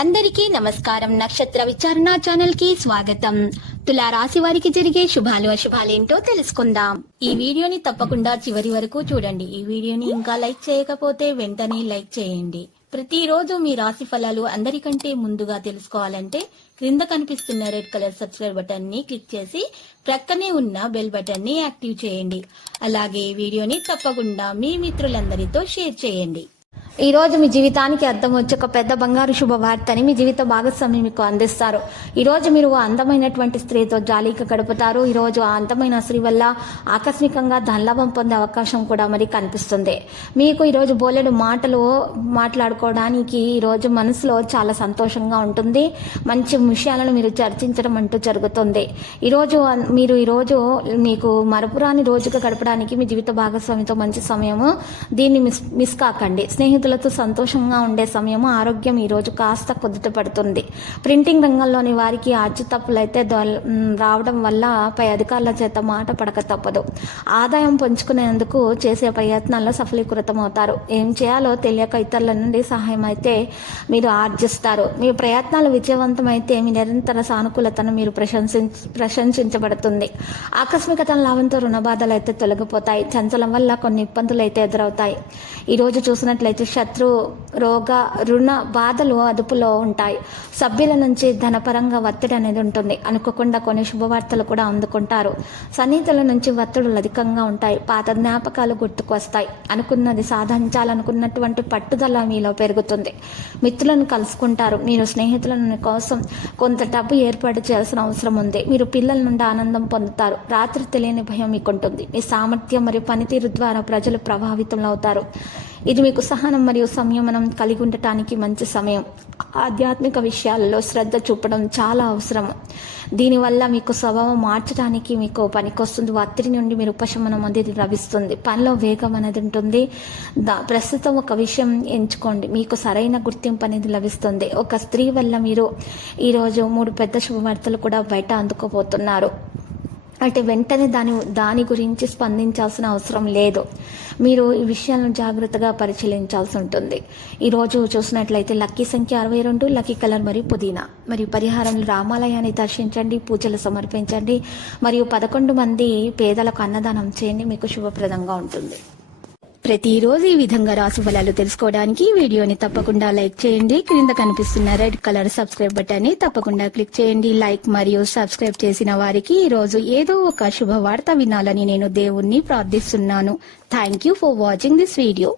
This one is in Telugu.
అందరికీ నమస్కారం. నక్షత్ర విచారణ ఛానల్ కి స్వాగతం. తులా రాశి వారికి జరిగే శుభాలు అశుభాలేంటో తెలుసుకుందాం. ఈ వీడియోని తప్పకుండా చివరి వరకు చూడండి. ఈ వీడియోని ఇంకా లైక్ చేయకపోతే వెంటనే లైక్ చేయండి. ప్రతిరోజు మీ రాశి ఫలాలు అందరికంటే ముందుగా తెలుసుకోవాలంటే క్రింద కనిపిస్తున్న రెడ్ కలర్ సబ్స్క్రైబ్ బటన్ ని క్లిక్ చేసి ప్రక్కనే ఉన్న బెల్ బటన్ ని యాక్టివ్ చేయండి. అలాగే ఈ వీడియోని తప్పకుండా మీ మిత్రులందరితో షేర్ చేయండి. ఈ రోజు మీ జీవితానికి అర్థం వచ్చే ఒక పెద్ద బంగారు శుభవార్తని మీ జీవిత భాగస్వామి మీకు అందిస్తారు. ఈ రోజు మీరు అందమైనటువంటి స్త్రీతో జాలీగా గడుపుతారు. ఈ రోజు ఆ అందమైన స్త్రీ వల్ల ఆకస్మికంగా ధనలాభం పొందే అవకాశం కూడా మరి కనిపిస్తుంది. మీకు ఈరోజు బోలెడు మాటలు మాట్లాడుకోవడానికి ఈరోజు మనసులో చాలా సంతోషంగా ఉంటుంది. మంచి విషయాలను మీరు చర్చించడం అంటూ జరుగుతుంది. ఈరోజు మీకు మరపురాని రోజుగా గడపడానికి మీ జీవిత భాగస్వామితో మంచి సమయము. దీన్ని మిస్ కాకండి. స్నేహితులతో సంతోషంగా ఉండే సమయము. ఆరోగ్యం ఈ రోజు కాస్త కుదుట పడుతుంది. ప్రింటింగ్ రంగంలోని వారికి ఆర్చి తప్పులైతే రావడం వల్ల పై అధికారుల చేత మాట పడక తప్పదు. ఆదాయం పంచుకునేందుకు చేసే ప్రయత్నాల్లో సఫలీకృతమవుతారు. ఏం చేయాలో తెలియక ఇతరుల నుండి సహాయం అయితే మీరు ఆర్జిస్తారు. మీ ప్రయత్నాలు విజయవంతమైతే మీ నిరంతర సానుకూలతను మీరు ప్రశంసించబడుతుంది. ఆకస్మికత లాభంతో రుణ బాధలు అయితే తొలగిపోతాయి. చంచలం వల్ల కొన్ని ఇబ్బందులు అయితే ఎదురవుతాయి. ఈరోజు చూసినట్లయితే శత్రు రోగ రుణ బాధలు అదుపులో ఉంటాయి. సభ్యుల నుంచి ధనపరంగా ఒత్తిడి అనేది ఉంటుంది. అనుకోకుండా కొన్ని శుభవార్తలు కూడా అందుకుంటారు. సన్నిహితుల నుంచి ఒత్తిడులు అధికంగా ఉంటాయి. పాత జ్ఞాపకాలు గుర్తుకు వస్తాయి. అనుకున్నది సాధించాలనుకున్నటువంటి పట్టుదల మీలో పెరుగుతుంది. మిత్రులను కలుసుకుంటారు. మీరు స్నేహితుల కోసం కొంత డబ్బు ఏర్పాటు చేయాల్సిన అవసరం ఉంది. మీరు పిల్లల నుండి ఆనందం పొందుతారు. రాత్రి తెలియని భయం మీకుంటుంది. మీ సామర్థ్యం మరియు పనితీరు ద్వారా ప్రజలు ప్రభావితం అవుతారు. ఇది మీకు సహనం మరియు సంయమనం కలిగి ఉండటానికి మంచి సమయం. ఆధ్యాత్మిక విషయాలలో శ్రద్ధ చూపడం చాలా అవసరం. దీనివల్ల మీకు స్వభావం మార్చడానికి మీకు పనికొస్తుంది. ఒత్తిడి నుండి మీరు ఉపశమనం అనేది లభిస్తుంది. పనిలో వేగం అనేది ఉంటుంది. ప్రస్తుతం ఒక విషయం ఎంచుకోండి. మీకు సరైన గుర్తింపు అనేది లభిస్తుంది. ఒక స్త్రీ వల్ల మీరు ఈరోజు 3 పెద్ద శుభవార్తలు కూడా బయట అందుకోబోతున్నారు. అంటే వెంటనే దాని గురించి స్పందించాల్సిన అవసరం లేదు. మీరు ఈ విషయాలను జాగ్రత్తగా పరిశీలించాల్సి ఉంటుంది. ఈరోజు చూసినట్లయితే లక్కీ సంఖ్య 62, లక్కీ కలర్ మరియు పుదీనా. మరియు పరిహారంలో రామాలయాన్ని దర్శించండి, పూజలు సమర్పించండి మరియు 11 మంది పేదలకు అన్నదానం చేయండి. మీకు శుభప్రదంగా ఉంటుంది. ప్రతిరోజు ఈ విధంగా రాశి ఫలాలు తెలుసుకోవడానికి వీడియోని తప్పకుండా లైక్ చేయండి. క్రింద కనిపిస్తున్న రెడ్ కలర్ సబ్స్క్రైబ్ బటన్ ని తప్పకుండా క్లిక్ చేయండి. లైక్ మరియు సబ్స్క్రైబ్ చేసిన వారికి ఈ రోజు ఏదో ఒక శుభవార్త వినాలని నేను దేవుణ్ణి ప్రార్థిస్తున్నాను. Thank you for watching this video.